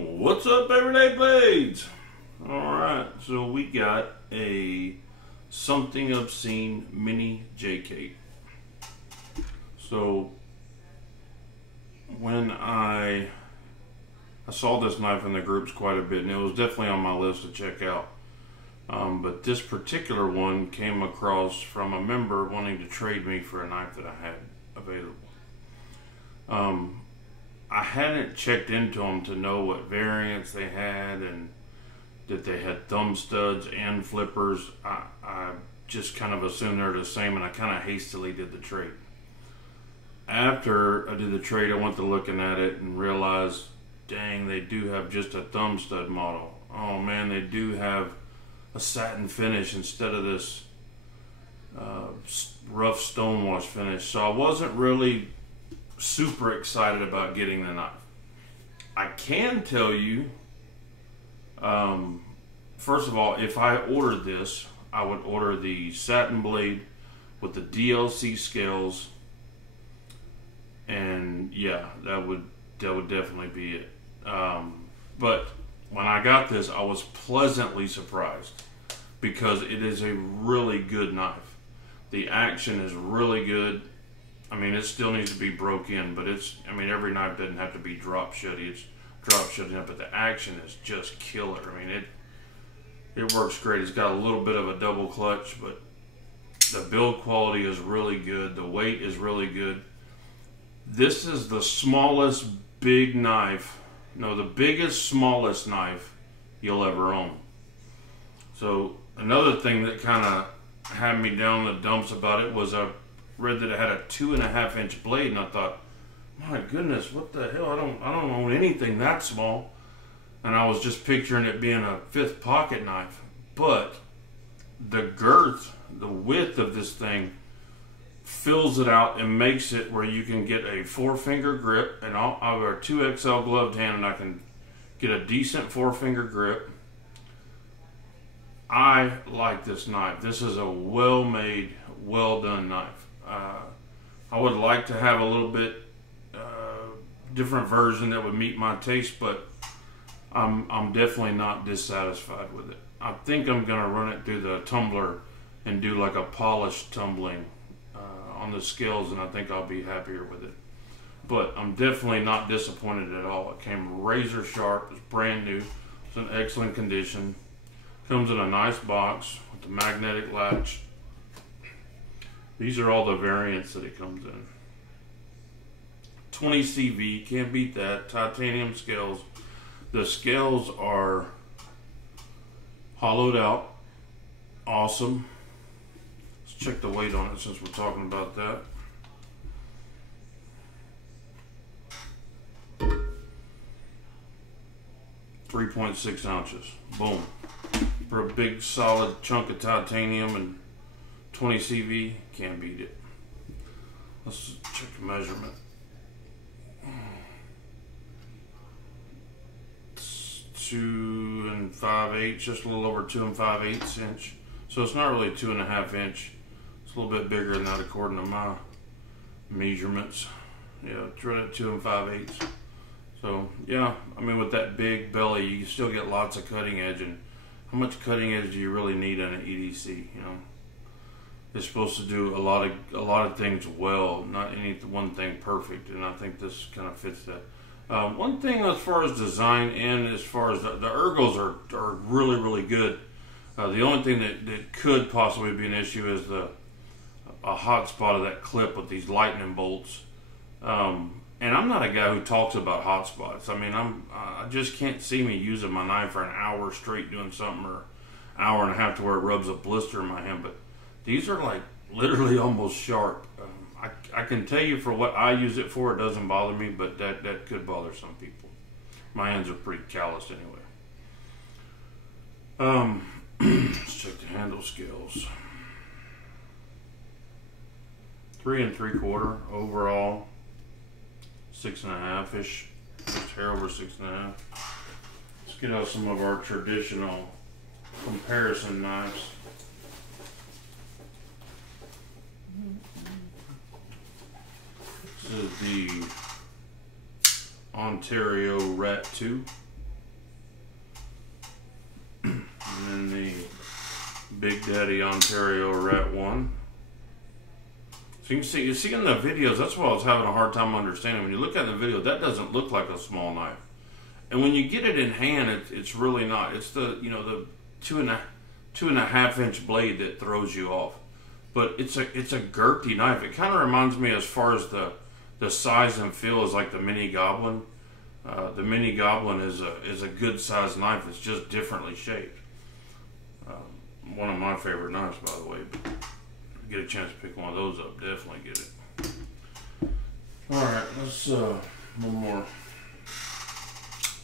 What's up, Everyday Blades? Alright, so we got a something obscene Mini Jcape. So when I saw this knife in the groups quite a bit, and it was definitely on my list to check out. But this particular one came across from a member wanting to trade me for a knife that I had available. I hadn't checked into them to know what variants they had and that they had thumb studs and flippers. I just kind of assumed they're the same, and I kind of hastily did the trade. After I did the trade, I went to looking at it and realized, dang, they do have just a thumb stud model. Oh man, they do have a satin finish instead of this rough stonewash finish. So I wasn't really super excited about getting the knife. I can tell you, first of all, if I ordered this, I would order the satin blade with the DLC scales, and yeah, that would definitely be it. But when I got this, I was pleasantly surprised because it is a really good knife. The action is really good. I mean, it still needs to be broke in, but every knife doesn't have to be drop shutty. It's drop shutting up, but the action is just killer. I mean, it works great. It's got a little bit of a double clutch, but the build quality is really good. The weight is really good. This is the smallest big knife, no, the biggest, smallest knife you'll ever own. So another thing that kind of had me down the dumps about it was I read that it had a 2.5 inch blade, and I thought, my goodness, what the hell? I don't own anything that small. And I was just picturing it being a 5th pocket knife. But the girth, the width of this thing fills it out and makes it where you can get a 4-finger grip, and I have a 2XL gloved hand, and I can get a decent 4-finger grip. I like this knife. This is a well-made, well-done knife. I would like to have a little bit different version that would meet my taste, but I'm definitely not dissatisfied with it. I think I'm gonna run it through the tumbler and do like a polished tumbling on the scales, and I think I'll be happier with it. But I'm definitely not disappointed at all. It came razor sharp. It's brand new. It's in excellent condition. Comes in a nice box with the magnetic latch. These are all the variants that it comes in. 20 CV, can't beat that. Titanium scales. The scales are hollowed out. Awesome. Let's check the weight on it since we're talking about that. .6 ounces. Boom. For a big solid chunk of titanium and 20 CV, can't beat it. Let's check the measurement. It's 2 5/8, just a little over 2 5/8 inch. So it's not really 2.5 inch. It's a little bit bigger than that according to my measurements. Yeah, it's right at 2 5/8. So yeah, I mean, with that big belly, you still get lots of cutting edge. And how much cutting edge do you really need on an EDC? You know, it's supposed to do a lot of things well, not any one thing perfect, and I think this kind of fits that. One thing as far as design and as far as the ergos are really good. The only thing that could possibly be an issue is a hot spot of that clip with these lightning bolts. And I'm not a guy who talks about hot spots. I mean, I just can't see me using my knife for an hour straight doing something, or an hour and a half to where it rubs a blister in my hand. But these are like literally almost sharp. I can tell you for what I use it for, it doesn't bother me, but that could bother some people. My hands are pretty calloused anyway. Let's check the handle scales. 3 3/4 overall. 6.5-ish, just hair over 6.5. Let's get out some of our traditional comparison knives. This is the Ontario Rat 2. And then the Big Daddy Ontario Rat 1. So you see in the videos, that's why I was having a hard time understanding. When you look at the video, that doesn't look like a small knife. And when you get it in hand, it's really not. It's the, you know, the two and a half inch blade that throws you off. But it's a girthy knife. It kind of reminds me, as far as the size and feel, as like the Mini Goblin. The Mini Goblin is a good sized knife. It's just differently shaped. One of my favorite knives, by the way. But get a chance to pick one of those up, definitely get it. Alright, let's one more.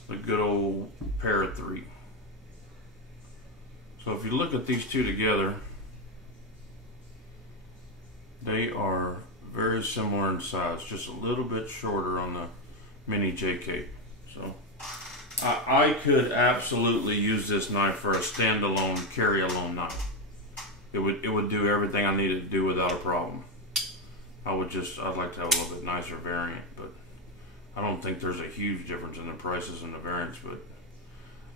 The good old pair of 3. So if you look at these two together, they are very similar in size, just a little bit shorter on the Mini Jcape. So I could absolutely use this knife for a standalone carry-alone knife. It would do everything I needed to do without a problem. I'd like to have a little bit nicer variant, but I don't think there's a huge difference in the prices and the variants. But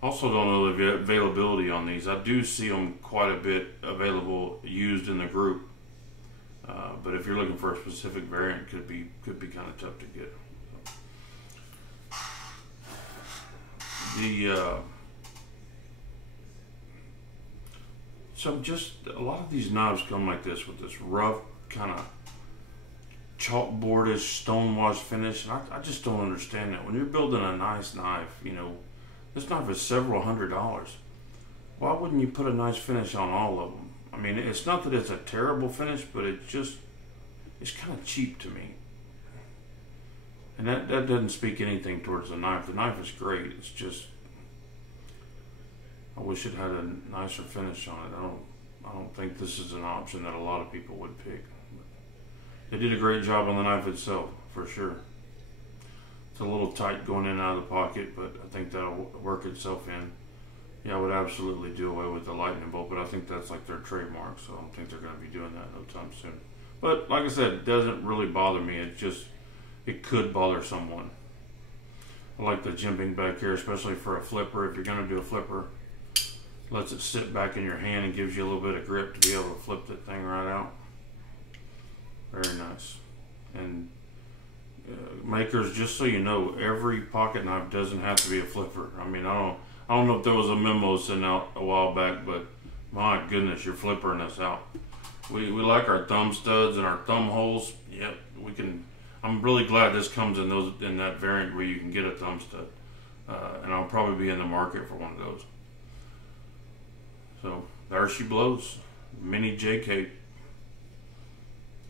also don't know the availability on these. I do see them quite a bit available used in the group, but if you're looking for a specific variant, could be kind of tough to get. So just a lot of these knives come like this, with this rough kind of chalkboardish stonewash finish, and I just don't understand that. When you're building a nice knife, you know, this knife is several $100s. Why wouldn't you put a nice finish on all of them? I mean, it's not that it's a terrible finish, but it's kind of cheap to me. And that doesn't speak anything towards the knife. The knife is great. It's just, I wish it had a nicer finish on it. I don't think this is an option that a lot of people would pick. They did a great job on the knife itself, for sure. It's a little tight going in and out of the pocket, but I think that'll work itself in. Yeah, I would absolutely do away with the lightning bolt, but I think that's like their trademark, so I don't think they're going to be doing that no time soon. But like I said, it doesn't really bother me. It could bother someone. I like the jimping back here, especially for a flipper. If you're going to do a flipper, lets it sit back in your hand and gives you a little bit of grip to be able to flip that thing right out. Very nice. And makers, just so you know, every pocket knife doesn't have to be a flipper. I mean, I don't know if there was a memo sent out a while back, but my goodness, you're flippering us out. We like our thumb studs and our thumb holes. Yep, we can. I'm really glad this comes in that variant where you can get a thumb stud, and I'll probably be in the market for one of those. So there she blows, Mini Jcape.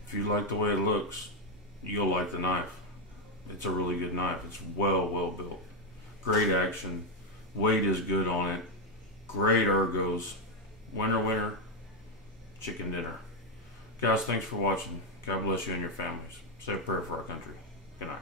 If you like the way it looks, you'll like the knife. It's a really good knife. It's well built. Great action. Weight is good on it. Great ergos. Winner, chicken dinner. Guys, thanks for watching. God bless you and your families. Say a prayer for our country. Good night.